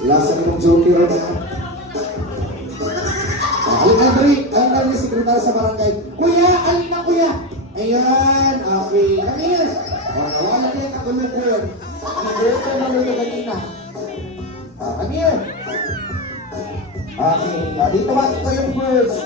Lasa ni mong joker na. Ang nari sekretary sa barangay. Kuya, alin na kuya. Ayan, okay. Ano yan? Wala niya kagulugan. Nagulugan na luto ganina. Ano yan? Okay, dito ba ito yung first?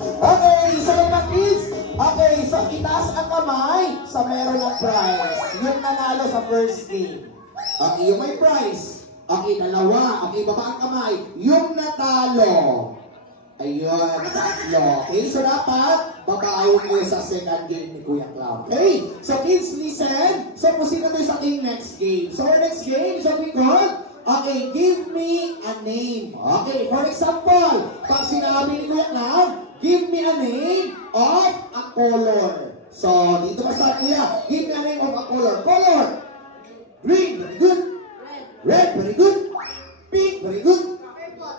Okay, so mga kids. Okay, so itaas ang kamay sa meron ng prize. Yung nanalo sa first game. Okay, yung may prize. Okay, dalawa. Okay, baba ang kamay. Yung natalo. Ayun, tatlo. Okay, so dapat babaon nyo sa second game ni Kuya Clown. Okay, so kids, listen. So proceed na tayo sa ating next game. So our next game is what we call, okay, give me a name. Okay, for example, pag sinabi ni Kuya Clown, give me a name of a color. So, dito ka sa Kuya, give me a name of a color. Color. Green, very good. Red, very good. Pink, very good.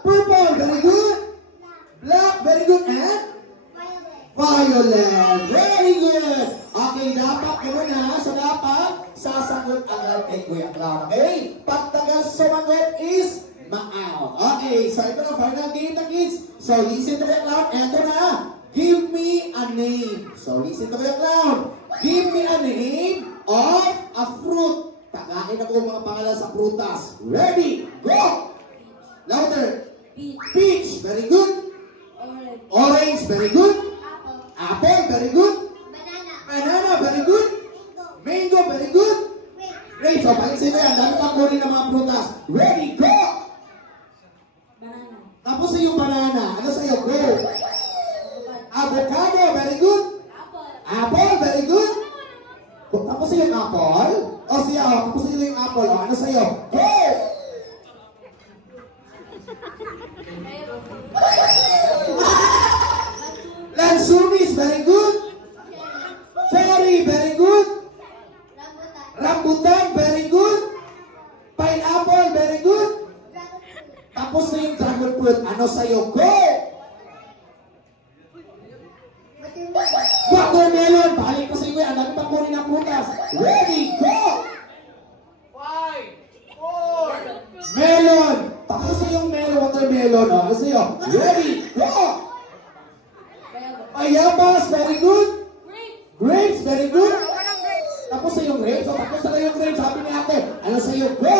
Purple, very good. Black, very good. And? Violet. Very good. Okay, dapat gano'n na. So, dapat sasagot agad kay Kuya Clown. Okay? Pag taga-sumagot is ma-out. Okay, so ito na, final game na kids. So, listen to Kuya Clown. Ito na. Give me a name. So, listen to Kuya Clown. Give me a name of a fruit. Tagain ako mga pangalan sa prutas. Ready? Go! Louder. Peach. Very good. Orange. Very good. Apple. Very good. Banana. Very good. Mango. Very good. Great. So, palisin mo yan. Dami pang kunin ng mga prutas. Ready? Go! Tapos yung banana. Ano sa'yo? Go! Avocado. Very good. Apple. Very good. Tapos yung apple. O siya, tapos yung apple. O, ano sa'yo? Go! Lansunis, very good. Cherry, very good. Rambutan, very good. Pineapple, very good. Tapos na yung dragon fruit. Ano sa'yo? Go! Watermelon. Balik ko sa iyo. Ang dami pang kunin ng prutas. Ready, go! 5, 4. Melon. Tapos na yung melon, watermelon. Ano sa'yo? Ready, go! Bayabas, very good. Grapes, very good. Tapos na yung grapes. So, tapos na yung grapes. Sabi ni ate, ano sa'yo? Go!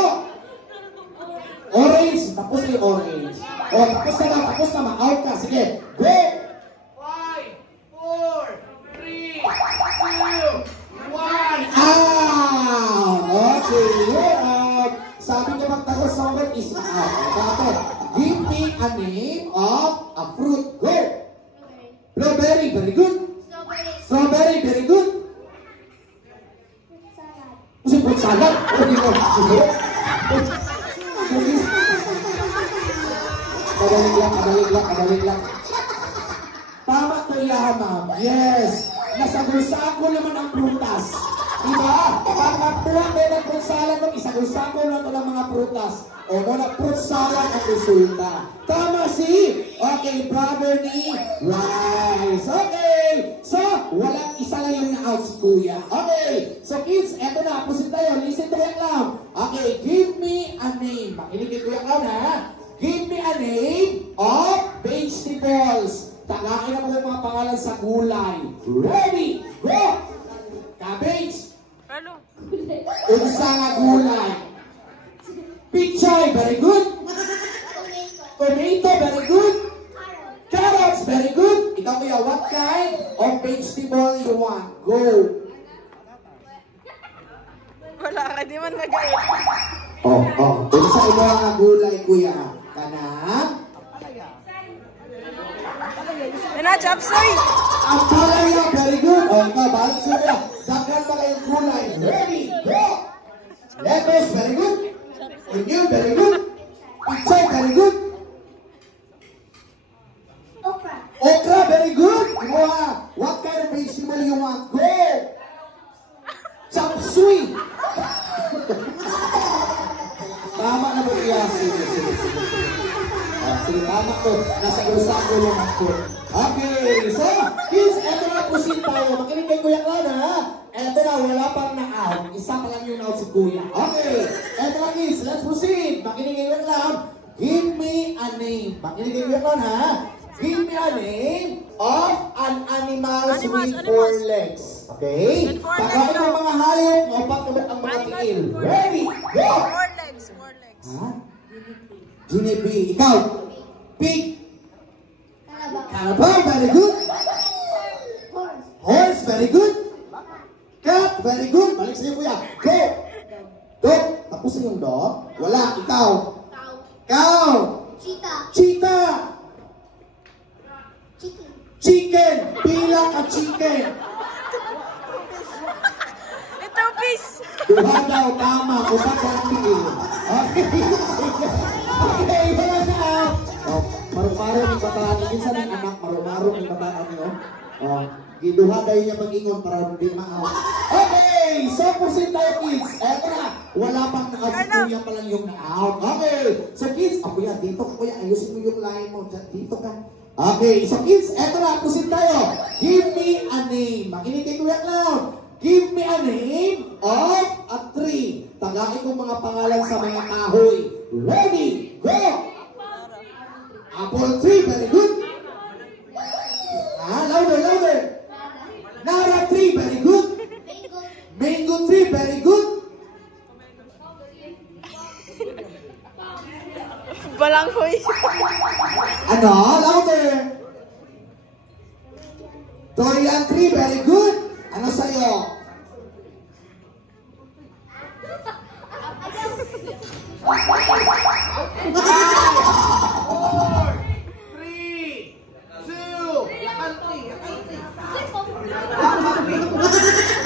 Orange. Tapos na yung orange. O, tapos na. Ma-out ka. Sige, go! 5, 4, 3, 2, 1. Out! Okay, we're out. Sabi niya magtagos sa mga is out. Bakit? Give me a name of a fruit. Go! Blueberry, very good. Strawberry, very good. Kasi fruit salad. Hindi ko. Kadalig lang. Tama to yan, ma'am. Yes. Nasagulsako naman ang prutas. Diba? Pagkapuan din ang fruit salad, isagulsako na ito ng mga prutas. O muna, fruit salad ang resulta. Tama si, okay, brother ni Rice. Okay. So, walang isa lang yung na-out si Kuya. Okay. So, kids, eto na. Pusin tayo. Listen to Kuya Clown. Okay, give me a name. Makinig kay Kuya Clown, ha? Give me a name of vegetables. Tagain ako ng mga pangalan sa gulay. Ready? Go! Cabbage. Unsa nga gulay. Pichay, very good. Tomato, very good. Carrots, very good. Ikaw kuya, what kind of vegetable you want? Go! Wala ka, di man mag-ayot. Unsa imo nga gulay kuya? Kanang? Nana, chapsoy! Ang palaya, very good. O, ikaw, balik sila. Dagan pa kayong gulay. Ready, go! Lettuce, very good. Onion, very good. Pichay, very good. Okra, very good. What kind of vegetable you want? Go! Chapsuy! Tama na ba iya? Sige, tama ko. Nasa usako lang ako. Okay, so, kids, eto na pusin tayo. Makinig kay Kuya Clown, ha? Eto na, wala pang na-out. Isa pa lang yung na-out si Kuya. Okay, eto na kids, let's proceed. makinig lang. Give me a name. Makinig lang ha. Give me a name of an animal with 4 legs. Okay? With 4 legs, Tagain no? ang mga hayop, maupat ulit ang mga tiil. Ready? Go! 4 legs, 4 legs. Ha? Guinea. Ikaw? Pig. Carabao, very good. Horse, very good. Cat, very good. Balik sa'yo kuya. Go! Dog. Tapos na yung dog. Wala. Ikaw. Cow. Cheetah. Chicken. Pila ka chicken. Ito, fish. Duha daw. Tama. Upat ang tigil. Okay. Okay. Wala na. Oh, maro-maro yung bataan. Minsan ang anak. Maro-maro yung bataan niyo. Oh. Giduha dahil niya mag-ingon para hindi maaw. Okay! So, proceed tayo kids. Eto na. Wala pang na-out. Si kuya pa lang yung na-out. Okay. So kids, kuya, dito ka kuya. Ayusin mo yung line mo. Dito ka. Okay. So kids, eto na. Proceed tayo. Give me a name. Makinig kay Kuya Clown. Give me a name of a tree. Tagain kong mga pangalan sa mga kahoy. Ready? Go! Apple tree. Very good. Louder. Nara tree, very good. Mango tree, very good. Balanghoy. Ano? Louder. Durian tree, very good. Ano sa'yo?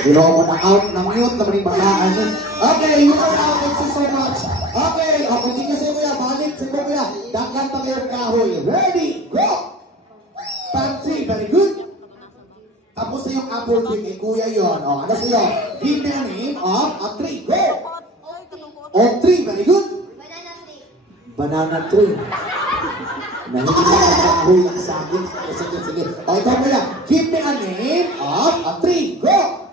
Dilo mo na out, na-mute naman yung balaan mo. Okay, you are out. Thank you so much. Okay, continue sa'yo kuya. Balik sa'yo kuya. Dakan pa kayo kahoy. Ready, go! Palm tree, very good. Tapos na yung apple tree kay kuya yun. Ano sa'yo? Give me a name of a tree. Go! Oak tree, very good. Banana tree. Nahilig na ang kahoy ang saging. Sige. O, ikaw kuya. Give me a name of a tree. Go!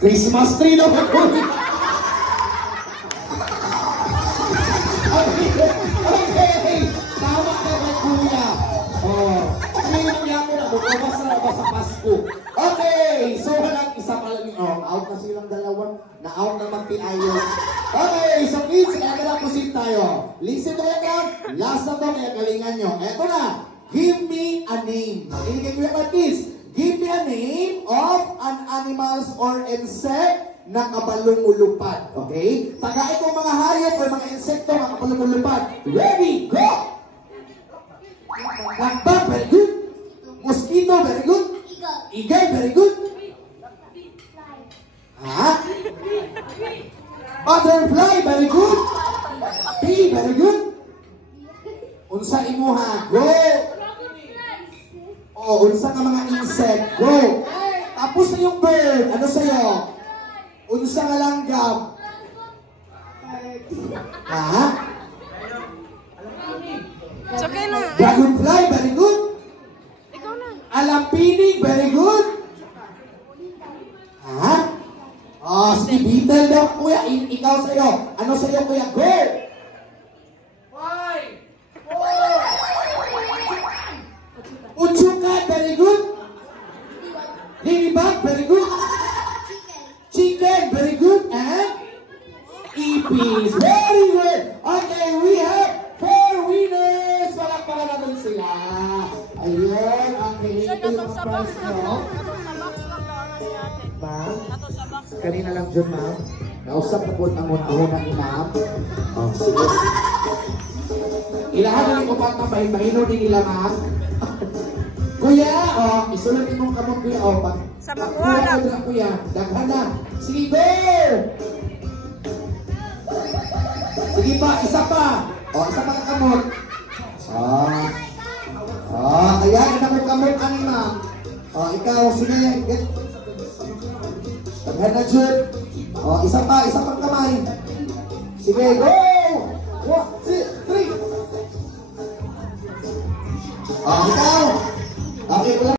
Christmas tree naman po. Okay. Tama ka ba, kuya? Oh. Ano yung mo na? Bukas na ba sa Pasko? Okay. So, walang isa pa lang yung out na silang dalawa. Na-out naman ayaw. Okay. So, kids, eto na proceed tayo. Listen to it lang. Last na to, kaya galingan nyo. Eto na. Give me a name. Makinig kayo mga kids. Give me a name of an animals or insect na kabalumulupad. Okay? Tagain ko mga hayop o mga insekto na kabalumulupad. Ready? Go! Lagbag, very good. Mosquito, very good. Eagle, very good. Ha? Butterfly, very good. Bee, very good. Unsa imuha? Go! O, unsa ka mga insect? Go! Tapos na yung bird. Ano sa'yo? Unsa nga langgam? Ha? It's okay na. Dragonfly, very good. Ikaw na. Alampinig, very good. Ha? Oh, sige, beetle daw, kuya. Ikaw sa'yo. Ano sa'yo, kuya? Go! 5, 4, Utsukan, very good. Ladybug, very good. Chicken, very good. And ipis, very good. Okay, we have 4 winners. Palakpakan natin sila. Ayun, okay. Sir, Ito yung natong sa box prize lang. nyo. Natong sa box lang daw ni ate. Ma'am, Natong sa box. kanina lang dyan, ma'am. Nausap na po ang una ni ma'am. Oh, sige. Ilahan na yung upat na mahino din nila, ma'am. Kuya, isulat mong kamot, kuya, Sa makuha lang. Kuya, daghan na. Sige, go! Sige pa, isa pa. Isa pa ka kamot. Kaya, ina mo kamot, ani, ma'am. Ikaw, sige. Daghan na, Jude. Isa pa kamay. Sige, go!